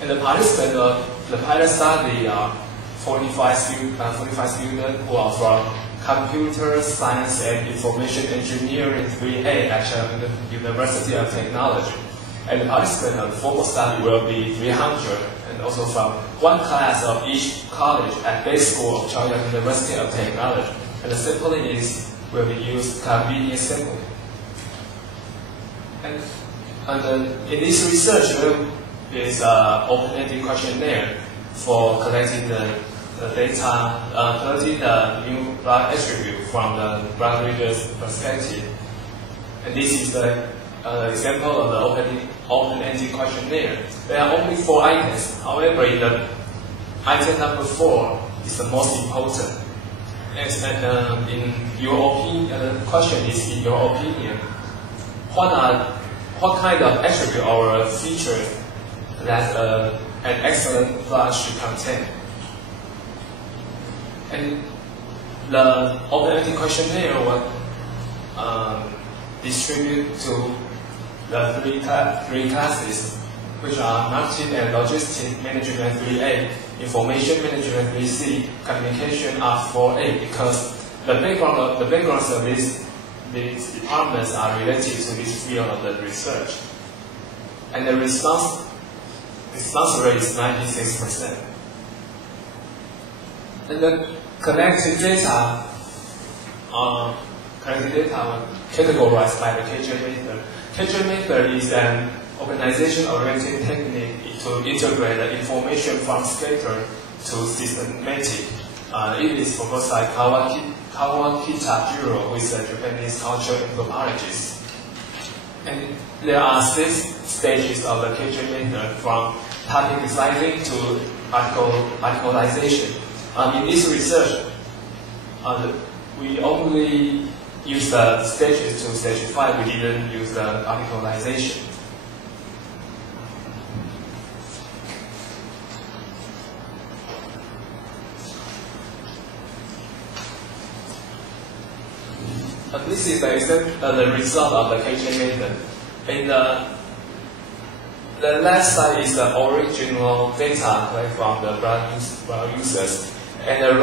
And the participants of the pilot study are 45 students who are from Computer Science and Information Engineering 3A at the University of Technology. And the participants of the formal study will be 300, and also from one class of each college at Base School of China University of Technology. And the sampling will be used convenience sampling. And in this research, there is an open-ended questionnaire for collecting the data, collecting the new blood attribute from the blood reader's perspective. And this is the example of the open-ended questionnaire. There are only 4 items. However, in the item number 4 is the most important. And in your opinion, the question is, in your opinion, what kind of attribute or features that an excellent blood should contain? And the open-ended questionnaire will distribute to the three classes, which are Marketing and Logistics Management 3A, Information Management 3C, Communication R4A, because the backgrounds of these departments are related to this field of the research. And the response rate is 96%. And the collected data are categorized by the KJ method. KJ method is an organization-oriented technique to integrate the information from scattered to systematic. It is proposed by Kawakita, who is a Japanese cultural anthropologist. And there are 6 stages of the KJ method, from topic deciding to articleization. In this research, we only use the stages to stage 5. We didn't use the articleization. This is the result of the KJ method. And the left side is the original data collected from the blood users, and the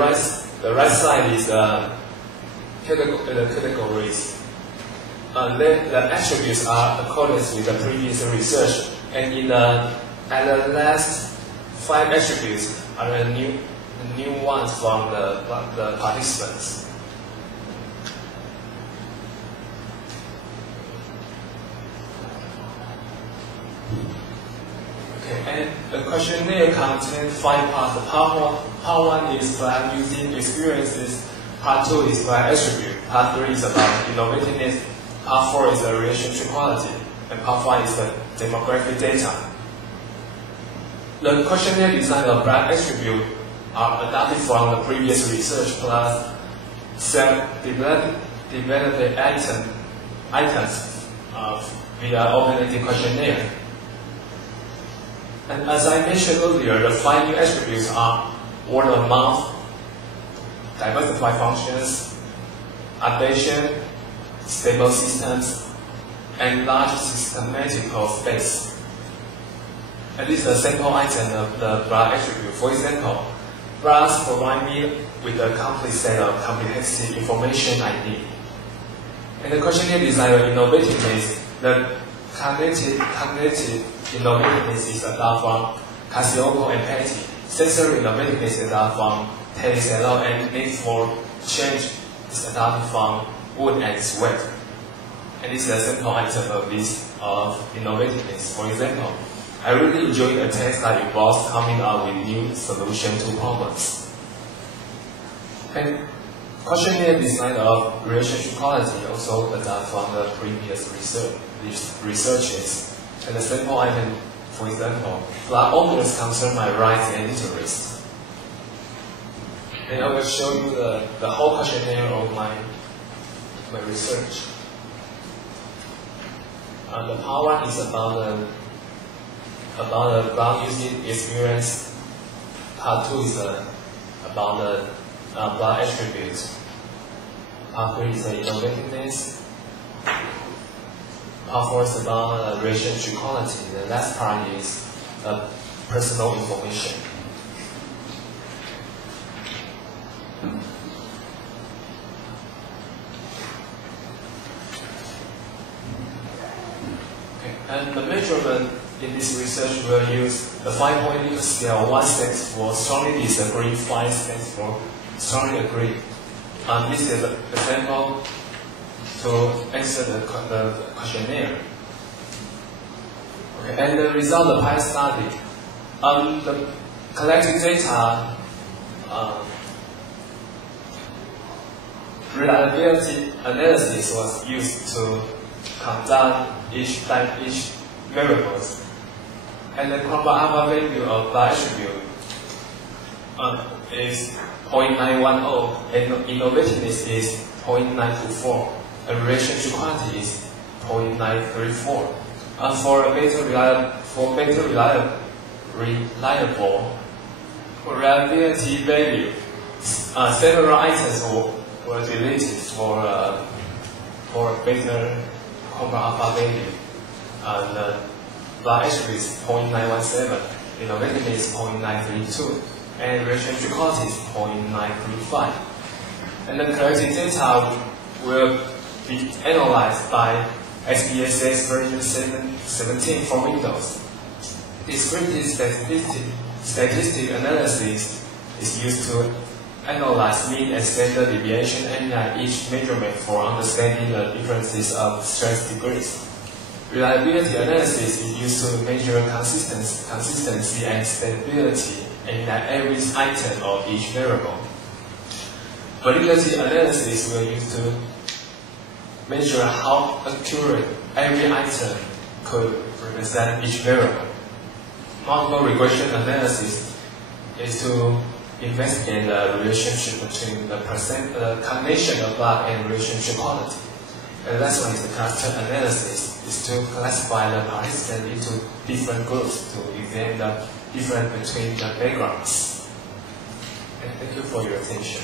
right side is the categories. Then the attributes are according with the previous research, and at the last 5 attributes are the new ones from the participants. And the questionnaire contains 5 parts. Part 1 is blood using experiences. Part 2 is blood attribute. Part 3 is about innovativeness. Part 4 is the relationship quality. And Part 5 is the demographic data. The questionnaire design of blood attribute are adapted from the previous research plus self-developed items via open-ended questionnaire. And as I mentioned earlier, the 5 new attributes are word of mouth, diversified functions, updation, stable systems, and large systematical space. And this is a sample item of the blood attribute. For example, bloods provide me with a complete set of comprehensive information I need. And the questionnaire design of innovativeness, the cognitive innovativeness is adopted from Cacioppo and Petty. Sensory innovativeness is adopted from Taylor and need for change is adopted from Wood and Sweat. And this is a simple item of innovativeness. For example, I really enjoy a task that involves coming up with new solutions to problems. And questionnaire design of relationship quality also adopted from the previous researches. And the simple item, for example, blood owners concern my rights and interests. And I will show you the whole questionnaire of my research. The part 1 is about the blood using experience. Part 2 is about the blood attributes. Part 3 is the innovativeness. Part 4 is about relationship quality. The last part is personal information. And the measurement in this research will use the 5-point Likert scale. 1 stands for strongly disagree, 5 stands for strongly agree. And this is an example to answer the questionnaire. Okay. And the result of the pilot study. The collected data reliability analysis was used to conduct each variables, and the crumble alpha value of the attribute is 0.910, and innovativeness is 0.924, and relationship quantity is 0.934. And for reliable reliability value, several items were deleted for better crumble alpha value. And the attribute is 0.917, innovativeness is 0.932, and relationship quantity is 0.935. And the collected data will be analyzed by SPSS version 17 for Windows. Descriptive statistic analysis is used to analyze mean and standard deviation and each measurement for understanding the differences of stress degrees. Reliability analysis is used to measure consistency and stability in every item of each variable. Validity analysis will use to measure how accurate every item could represent each variable. Multiple regression analysis is to investigate the relationship between the combination of blood and relationship quality. And last one is the cluster analysis, is to classify the participants into different groups to examine the difference between the backgrounds. And thank you for your attention.